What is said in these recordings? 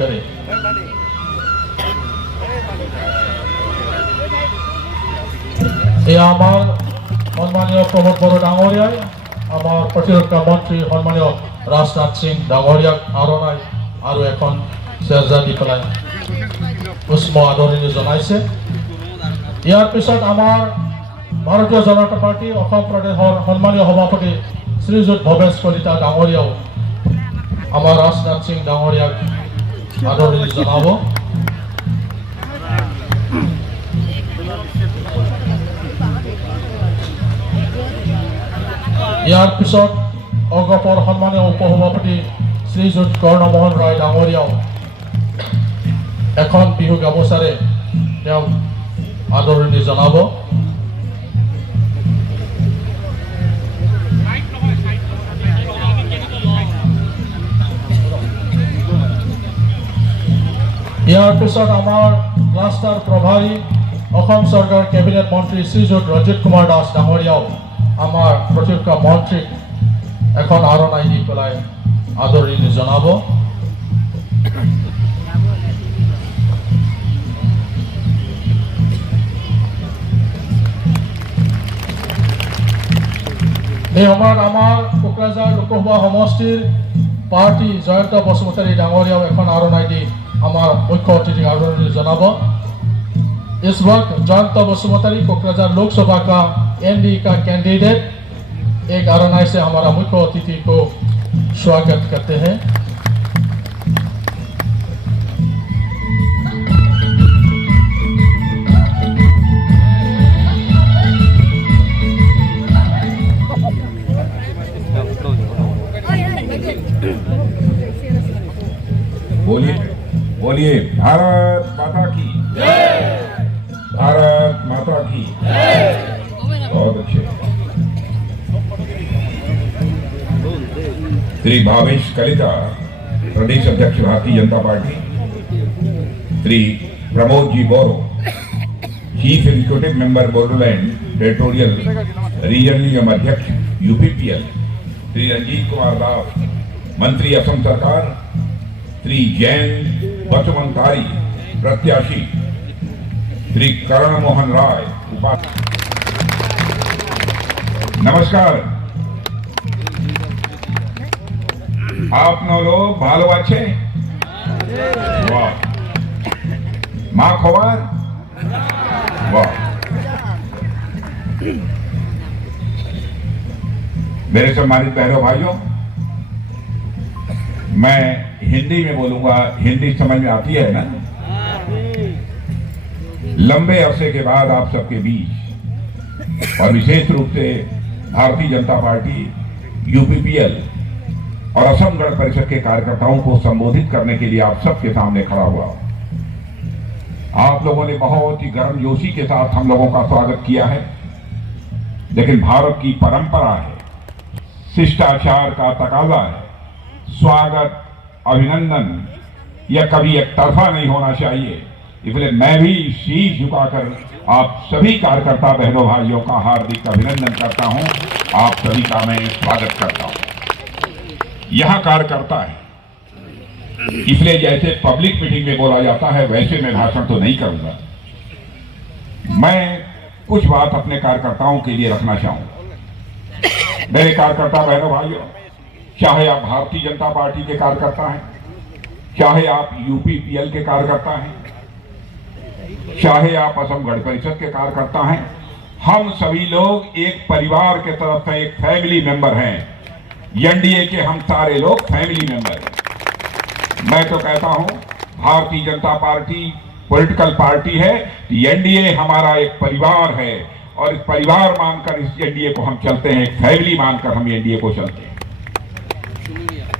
करे। আমার সম্মানীয় প্রমোদ বড় ডাঙরিয়ায় আমার প্রতিরক্ষা মন্ত্রী সম্মানীয় রাজনাথ সিং ডাঙরিয়াক আরনাই আৰু এখন চেৰজা দি পেলাই উষ্ম আদৰণি জনাইছে। ইয়াৰ পিছত আমাৰ ভাৰতীয় জনতা পাৰ্টি অসম প্ৰদেশৰ সম্মানীয় সভাপতি শ্ৰীযুত ভৱেশ কলিতা ডাঙৰীয়াও আমাৰ ৰাজনাথ সিং ডাঙৰীয়াক আদৰণি জনাব। ইয়াৰ পিছত অগপৰ সম্মানীয় উপসভাপতি শ্ৰীযুত কৰ্ণমোহন ৰায় ডাঙৰীয়াও এখন বিহু গামোচাৰে তেওঁক আদৰণি জনাব। ইয়াৰ পিছত আমাৰ ক্লাষ্টাৰ প্ৰভাৰী অসম চৰকাৰ কেবিনেট মন্ত্ৰী শ্ৰীযুত ৰঞ্জিত কুমাৰ দাস ডাঙৰীয়াও আমাৰ প্ৰতিৰক্ষা মন্ত্ৰীক এখন আৰনাই দি পেলাই আদৰণি জনাব। এই সময়ত আমাৰ কোকৰাঝাৰ লোকসভা সমষ্টিৰ পাৰ্টি জয়ন্ত বসুমতাৰী ডাঙৰীয়াও এখন আৰনাই দি আমাৰ মুখ্য অতিথিক আদৰণি জনাব। इस वक्त जयंत बसुमतारी कोकराझार लोकसभा का एनडीए का कैंडिडेट एक आरनाई से हमारा मुख्य अतिथि को स्वागत करते हैं। बोलिए बोलिए भारत माता की जय, भारत माता की बहुत अच्छे। श्री भावेश कलिता प्रदेश अध्यक्ष Bharatiya Janata Party, Shri Pramod ji Boro chief executive member Bodoland territorial regional निगम अध्यक्ष यूपीपीएल, श्री रंजीत कुमार दास मंत्री असम सरकार, श्री जैन बसवंतारी प्रत्याशी, श्री कर्ण मोहन राय नमस्कार। आप नो लोग भालो अच्छे वाह, माँ खबर वाह। मेरे सम्मानित बहनों भाइयों, मैं हिंदी में बोलूंगा, हिंदी समझ में आती है ना। लंबे अरसे के बाद आप सबके बीच और विशेष रूप से भारतीय जनता पार्टी, यूपीपीएल और असम गण परिषद के कार्यकर्ताओं को संबोधित करने के लिए आप सबके सामने खड़ा हुआ। आप लोगों ने बहुत ही गर्मजोशी के साथ हम लोगों का स्वागत किया है, लेकिन भारत की परंपरा है, शिष्टाचार का तकाजा है, स्वागत अभिनंदन यह कभी एक तरफा नहीं होना चाहिए। इसलिए मैं भी शीश झुकाकर आप सभी कार्यकर्ता बहनों भाइयों का हार्दिक अभिनंदन करता हूं। आप सभी का मैं स्वागत करता हूं। यहां कार्यकर्ता है, इसलिए जैसे पब्लिक मीटिंग में बोला जाता है वैसे मैं भाषण तो नहीं करूंगा। मैं कुछ बात अपने कार्यकर्ताओं के लिए रखना चाहूंगा। मेरे कार्यकर्ता बहनों भाइयों, चाहे आप भारतीय जनता पार्टी के कार्यकर्ता हैं, चाहे आप यूपीपीएल के कार्यकर्ता हैं, चाहे आप असम गण परिषद के कार्यकर्ता हैं, हम सभी लोग एक परिवार के तरफ से एक फैमिली मेंबर हैं। एनडीए के हम सारे लोग फैमिली मेंबर हैं। मैं तो कहता हूं भारतीय जनता पार्टी पॉलिटिकल पार्टी है, एनडीए हमारा एक परिवार है और इस परिवार मानकर इस एनडीए को हम चलते हैं, एक फैमिली मानकर हम एनडीए को चलते हैं।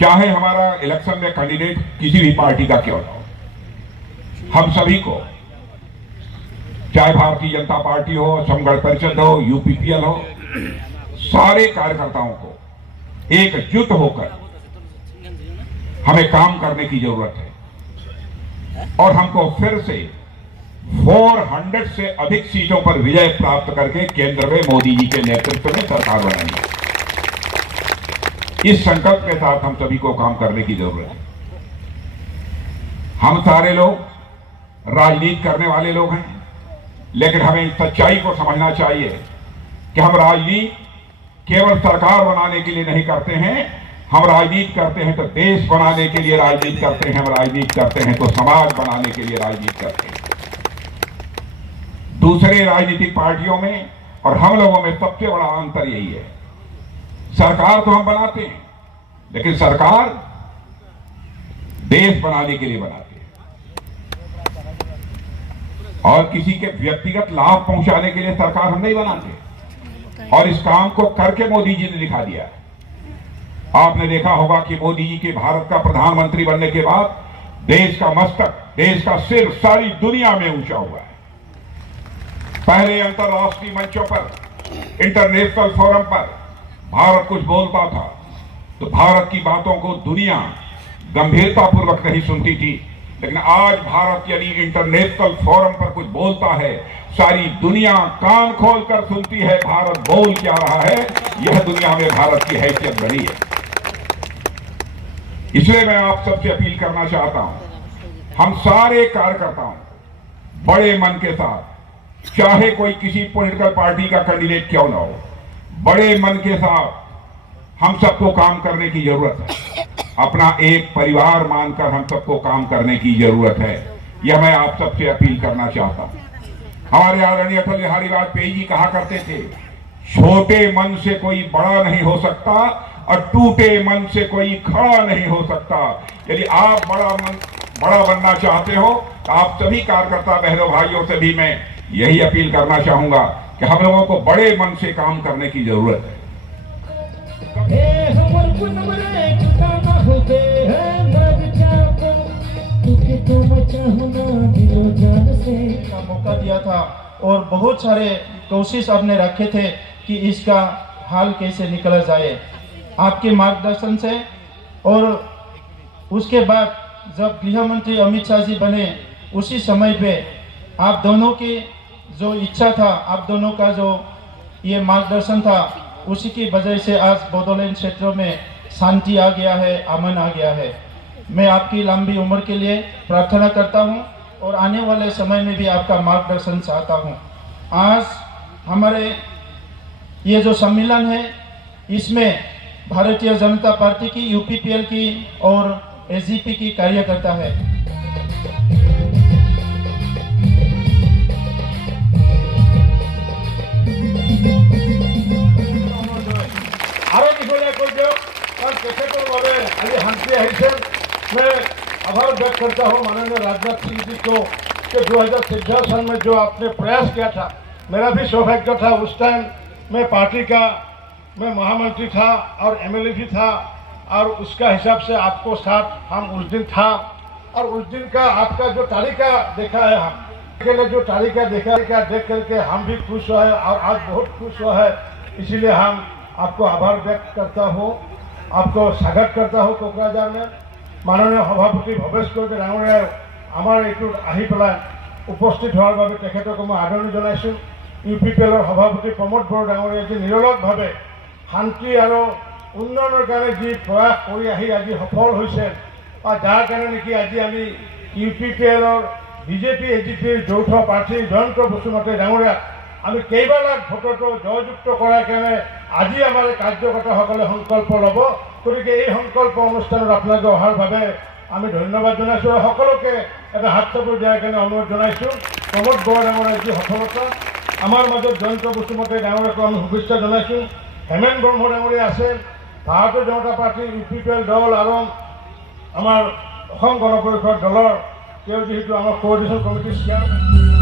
चाहे हमारा इलेक्शन में कैंडिडेट किसी भी पार्टी का क्यों ना हो, हम सभी को, चाहे भारतीय जनता पार्टी हो, असम गण परिषद हो, यूपीपीएल हो, सारे कार्यकर्ताओं को एकजुट होकर हमें काम करने की जरूरत है और हमको फिर से 400 से अधिक सीटों पर विजय प्राप्त करके केंद्र में मोदी जी के नेतृत्व में सरकार बनाएंगे। इस संकल्प के साथ हम सभी को काम करने की जरूरत है। हम सारे लोग राजनीति करने वाले लोग हैं, लेकिन हमें इस सच्चाई को समझना चाहिए कि हम राजनीति केवल सरकार बनाने के लिए नहीं करते हैं। हम राजनीति करते हैं तो देश बनाने के लिए राजनीति करते हैं, हम राजनीति करते हैं तो समाज बनाने के लिए राजनीति करते हैं। दूसरे राजनीतिक पार्टियों में और हम लोगों में सबसे बड़ा अंतर यही है, सरकार तो हम बनाते हैं, लेकिन सरकार देश बनाने के लिए बनाते हैं और किसी के व्यक्तिगत लाभ पहुंचाने के लिए सरकार हम नहीं बनाते। और इस काम को करके मोदी जी ने दिखा दिया। आपने देखा होगा कि मोदी जी के भारत का प्रधानमंत्री बनने के बाद देश का मस्तक, देश का सिर सारी दुनिया में ऊंचा हुआ है। पहले अंतर्राष्ट्रीय मंचों पर, इंटरनेशनल फोरम पर भारत कुछ बोलता था तो भारत की बातों को दुनिया गंभीरतापूर्वक नहीं सुनती थी, लेकिन आज भारत यदि इंटरनेशनल फोरम पर कुछ बोलता है, सारी दुनिया कान खोलकर सुनती है भारत बोल क्या रहा है। यह दुनिया में भारत की हैसियत बनी है। इसलिए मैं आप सबसे अपील करना चाहता हूं, हम सारे कार्यकर्ताओं बड़े मन के साथ, चाहे कोई किसी पॉलिटिकल पार्टी का कैंडिडेट क्यों ना हो, बड़े मन के साथ हम सबको काम करने की जरूरत है। अपना एक परिवार मानकर हम सबको काम करने की जरूरत है। यह मैं आप सबसे अपील करना चाहता हूं। हमारे आदरणीय अटल बिहारी वाजपेयी जी कहा करते थे, छोटे मन से कोई बड़ा नहीं हो सकता और टूटे मन से कोई खड़ा नहीं हो सकता। यदि आप बड़ा बनना चाहते हो तो आप सभी कार्यकर्ता बहनों भाइयों से भी मैं यही अपील करना चाहूंगा कि हम लोगों को बड़े मन से काम करने की जरूरत है। का मौका दिया था और बहुत सारे कोशिश आपने रखे थे कि इसका हाल कैसे निकला जाए आपके मार्गदर्शन से। और उसके बाद जब गृह मंत्री अमित शाह जी बने, उसी समय पे आप दोनों की जो इच्छा था, आप दोनों का जो ये मार्गदर्शन था, उसी की वजह से आज बोडोलैंड क्षेत्रों में शांति आ गया है, अमन आ गया है। मैं आपकी लंबी उम्र के लिए प्रार्थना करता हूं और आने वाले समय में भी आपका मार्गदर्शन चाहता हूं। आज हमारे ये जो सम्मेलन है, इसमें भारतीय जनता पार्टी की, यूपीपीएल की और एसजीपी की कार्यकर्ता है। मैं आभार व्यक्त करता हूँ माननीय राजनाथ सिंह जी को कि 2014 साल में जो आपने प्रयास किया था, मेरा भी सौभाग्य था। उस टाइम मैं पार्टी का मैं महामंत्री था और एमएलए भी था, और उसका हिसाब से आपको साथ हम उस दिन था। और उस दिन का आपका जो तारीखा देखा है, हम के लिए जो तारीखा देखा देख करके हम भी खुश हुए और आज बहुत खुश हुआ है। इसीलिए हम आपको आभार व्यक्त करता हूँ, आपको स्वागत करता हूँ कोकराझार में। माननीय सभापति भवेश कौर डाঙৰীয়াই আমাৰ এইটোত আহি পেলাই উপস্থিত হোৱাৰ বাবে তেখেতক মই আদৰণি জনাইছোঁ। ইউপিপিএলৰ সভাপতি প্ৰমোদ বড়ো ডাঙৰীয়াই যি নিৰলসভাৱে শান্তি আৰু উন্নয়নৰ কাৰণে যি প্ৰয়াস কৰি আহি আজি সফল হৈছে, যাৰ কাৰণে নেকি আজি আমি ইউপিপিএলৰ বিজেপি এজিপিৰ যৌথ প্ৰাৰ্থী জয়ন্ত বসুমতাৰী ডাঙৰীয়াক আমি কেইবা লাখ ভোটতো জয়যুক্ত কৰাৰ কাৰণে আজি আমাৰ কাৰ্যকৰ্তাসকলে সংকল্প ল'ব। গতিকে এই সংকল্প অনুষ্ঠানত আপোনালোকে অহাৰ বাবে আমি ধন্যবাদ জনাইছোঁ আৰু সকলোকে এটা হাত চাপৰি দিয়াৰ কাৰণে অনুৰোধ জনাইছোঁ। প্ৰমোদ বড়ো ডাঙৰীয়াৰ যি সফলতা, আমাৰ মাজত জয়ন্ত বসুমতাৰী ডাঙৰীয়াকো আমি শুভেচ্ছা জনাইছোঁ। হেমেন ব্ৰহ্ম ডাঙৰীয়া আছে, ভাৰতীয় জনতা পাৰ্টি ইউপিপিএল দল আৰু আমাৰ অসম গণ পৰিষদ দলৰ তেওঁ যিহেতু আমাৰ কোঅৰ্ডিনেশ্যন কমিটিৰ চেয়াৰমেন।